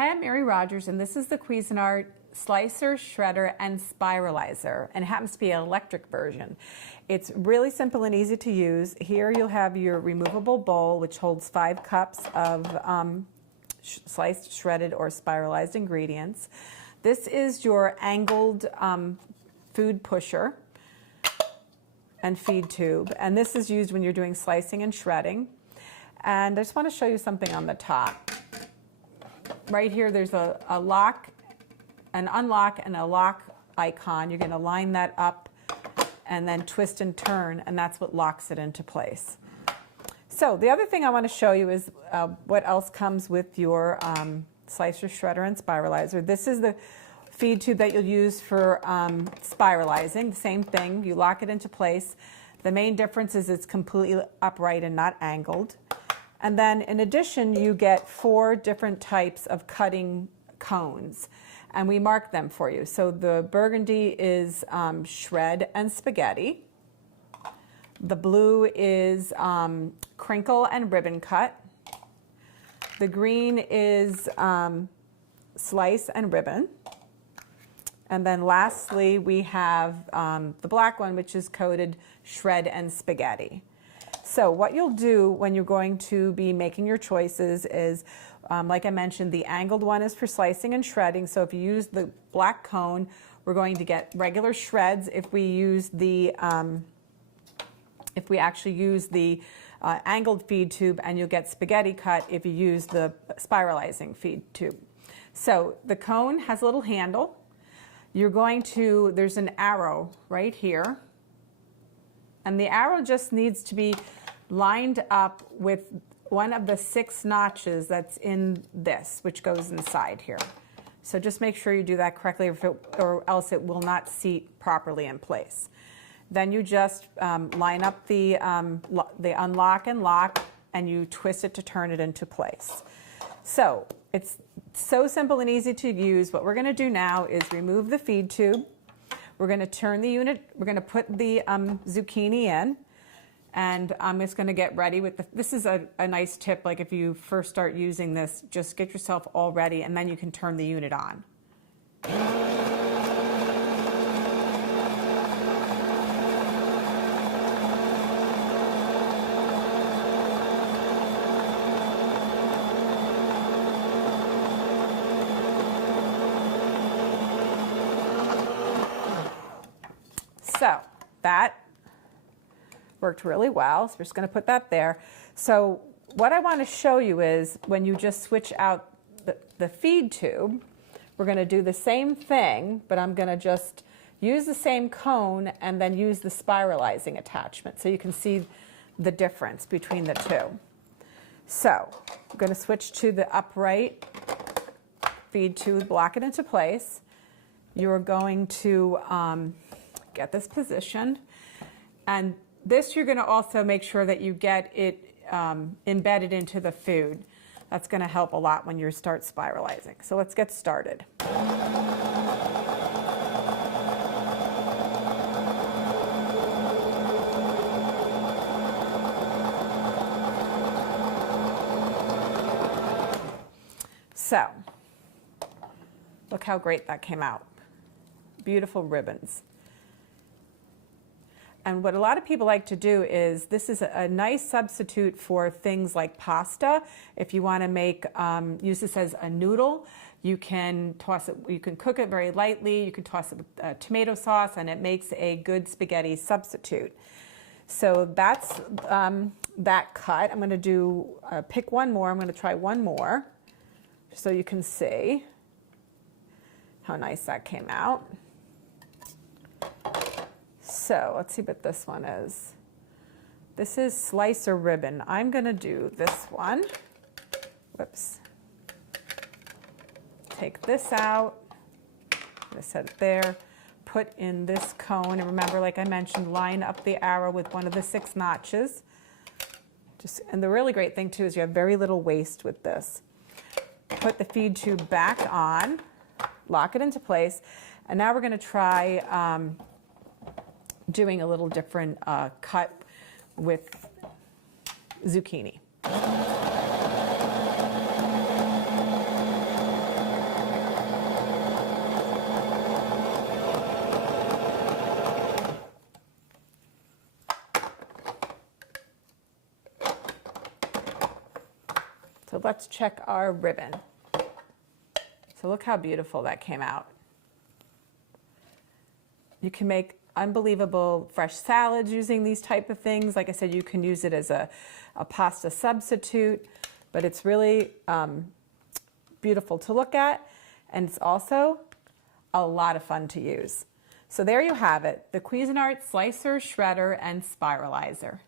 Hi, I'm Mary Rogers, and this is the Cuisinart Slicer, Shredder, and Spiralizer, and it happens to be an electric version. It's really simple and easy to use. Here you'll have your removable bowl, which holds 5 cups of sliced, shredded, or spiralized ingredients. This is your angled food pusher and feed tube, and this is used when you're doing slicing and shredding. And I just want to show you something on the top. Right here, there's a lock, an unlock, and a lock icon. You're going to line that up and then twist and turn, and that's what locks it into place. So the other thing I want to show you is what else comes with your slicer, shredder, and spiralizer. This is the feed tube that you'll use for spiralizing. The same thing, you lock it into place. The main difference is it's completely upright and not angled. And then in addition, you get 4 different types of cutting cones, and we mark them for you. So the burgundy is shred and spaghetti. The blue is crinkle and ribbon cut. The green is slice and ribbon. And then lastly, we have the black one, which is coated shred and spaghetti. So what you'll do when you're going to be making your choices is, like I mentioned, the angled one is for slicing and shredding. So if you use the black cone, we're going to get regular shreds. If we use the, if we actually use the angled feed tube, and you'll get spaghetti cut if you use the spiralizing feed tube. So the cone has a little handle. You're going to, there's an arrow right here. And the arrow just needs to be lined up with one of the 6 notches that's in this, which goes inside here. So just make sure you do that correctly, or else it will not seat properly in place. Then you just line up the unlock and lock, and you twist it to turn it into place. So it's so simple and easy to use. What we're going to do now is remove the feed tube. We're going to turn the unit, we're going to put the zucchini in, and I'm just going to get ready with this is a nice tip, like if you first start using this, just get yourself all ready, and then you can turn the unit on. So that worked really well, so we're just going to put that there. So what I want to show you is when you just switch out the feed tube, we're going to do the same thing, but I'm going to just use the same cone and then use the spiralizing attachment so you can see the difference between the two. So I'm going to switch to the upright feed tube, lock it into place. You're going to get this positioned, and this you're going to also make sure that you get it embedded into the food. That's going to help a lot when you start spiralizing. So let's get started. So look how great that came out. Beautiful ribbons. And what a lot of people like to do is, this is a nice substitute for things like pasta. If you want to make, use this as a noodle, you can toss it, you can cook it very lightly, you can toss it with tomato sauce, and it makes a good spaghetti substitute. So that's that cut. I'm going to do, pick one more. I'm going to try one more so you can see how nice that came out. So let's see what this one is. This is slicer ribbon. I'm going to do this one. Whoops. Take this out. I'm going to set it there. Put in this cone. And remember, like I mentioned, line up the arrow with one of the 6 notches. And the really great thing, too, is you have very little waste with this. Put the feed tube back on. Lock it into place. And now we're going to try doing a little different cut with zucchini. So let's check our ribbon. So look how beautiful that came out. You can make unbelievable fresh salads using these type of things. Like I said, you can use it as a pasta substitute, but it's really beautiful to look at, and it's also a lot of fun to use. So there you have it, the Cuisinart Slicer, Shredder, and Spiralizer.